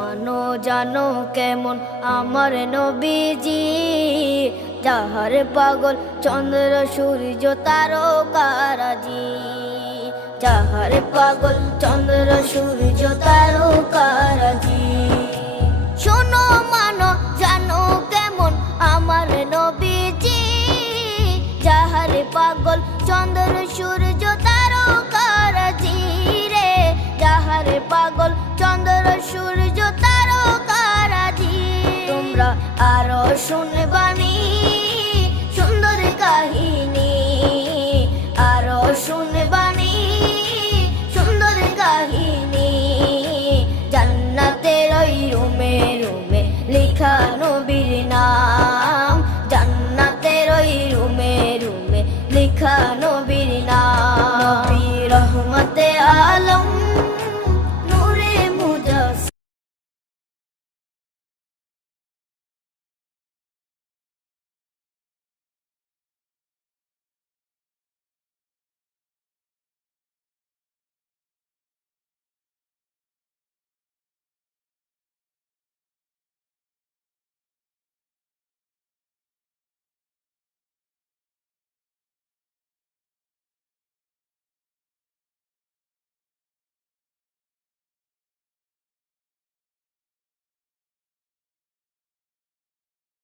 মানো জানো কেমন আমার নবীজি, যাহার পাগল চন্দ্র সূর্য তারকারাজি, যাহার পাগল চন্দ্র সূর্য তারকারাজি। শোনো মানো জানো কেমন আমার নবীজি, যাহার পাগল চন্দ্র সূর্য তারকারাজি রে, যাহার পাগল চন্দ্র সূর্য তারকারাজি। তোমরা আরো শুনে